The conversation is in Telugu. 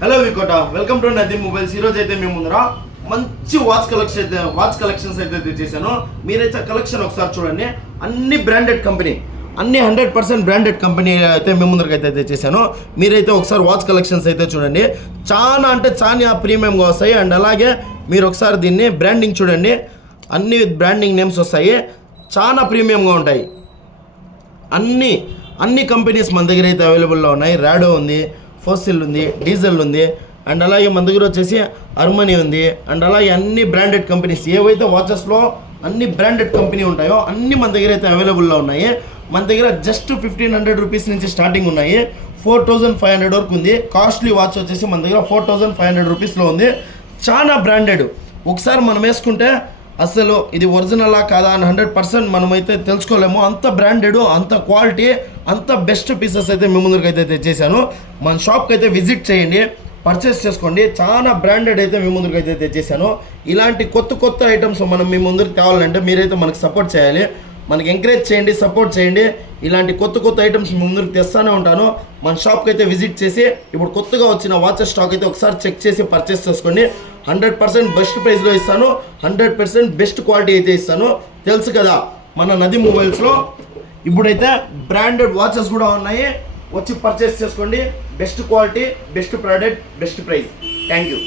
Hello V Kota, welcome to Nadeem mobiles. ఈరోజు అయితే మేము ముందర మంచి వాచ్ కలెక్షన్స్ అయితే తెచ్చేసాను. మీరైతే కలెక్షన్ ఒకసారి చూడండి. అన్ని బ్రాండెడ్ కంపెనీ, అన్ని 100% బ్రాండెడ్ కంపెనీ అయితే మేము ముందరికి అయితే తెచ్చేసాను. మీరైతే ఒకసారి వాచ్ కలెక్షన్స్ అయితే చూడండి. చాలా అంటే చాలా ప్రీమియంగా వస్తాయి. అండ్ అలాగే మీరు ఒకసారి దీన్ని బ్రాండింగ్ చూడండి, అన్ని బ్రాండింగ్ నేమ్స్ వస్తాయి, చాలా ప్రీమియంగా ఉంటాయి. అన్ని కంపెనీస్ మన దగ్గర అయితే అవైలబుల్లో ఉన్నాయి. రాడో ఉంది, ఫోసిల్ ఉంది, డీజిల్ ఉంది, అండ్ అలాగే మన దగ్గర వచ్చేసి అర్మనీ ఉంది. అండ్ అలాగే అన్ని బ్రాండెడ్ కంపెనీస్ ఏవైతే వాచెస్లో అన్ని బ్రాండెడ్ కంపెనీ ఉంటాయో అన్ని మన దగ్గర అయితే అవైలబుల్లో ఉన్నాయి. మన దగ్గర జస్ట్ 1500 రూపీస్ నుంచి స్టార్టింగ్ ఉన్నాయి, 4500 వరకు ఉంది. కాస్ట్లీ వాచ్ వచ్చేసి మన దగ్గర 4500 రూపీస్లో ఉంది. చాలా బ్రాండెడ్. ఒకసారి మనం వేసుకుంటే అసలు ఇది ఒరిజినలా కాదా అని 100% మనమైతే తెలుసుకోలేము. అంత బ్రాండెడ్, అంత క్వాలిటీ, అంత బెస్ట్ పీసెస్ అయితే మీ ముందుకు అయితే తెచ్చేసాను. మన షాప్కి అయితే విజిట్ చేయండి, పర్చేస్ చేసుకోండి. చాలా బ్రాండెడ్ అయితే మీ ముందుకు అయితే తెచ్చేసాను. ఇలాంటి కొత్త ఐటమ్స్ మనం మీ ముందుకు తేవాలంటే మీరైతే మనకు సపోర్ట్ చేయాలి, మనకి ఎంకరేజ్ చేయండి, సపోర్ట్ చేయండి. ఇలాంటి కొత్త ఐటమ్స్ మీ ముందుకు తెస్తానే ఉంటాను. మన షాప్కి అయితే విజిట్ చేసి ఇప్పుడు కొత్తగా వచ్చిన వాచెస్ స్టాక్ అయితే ఒకసారి చెక్ చేసి పర్చేస్ చేసుకోండి. 100% బెస్ట్ ప్రైస్లో ఇస్తాను, 100% బెస్ట్ క్వాలిటీ అయితే ఇస్తాను. తెలుసు కదా మన నదీ మొబైల్స్లో ఇప్పుడైతే బ్రాండెడ్ వాచెస్ కూడా ఉన్నాయి. వచ్చి పర్చేస్ చేసుకోండి. Best quality, best product, best price. Thank you.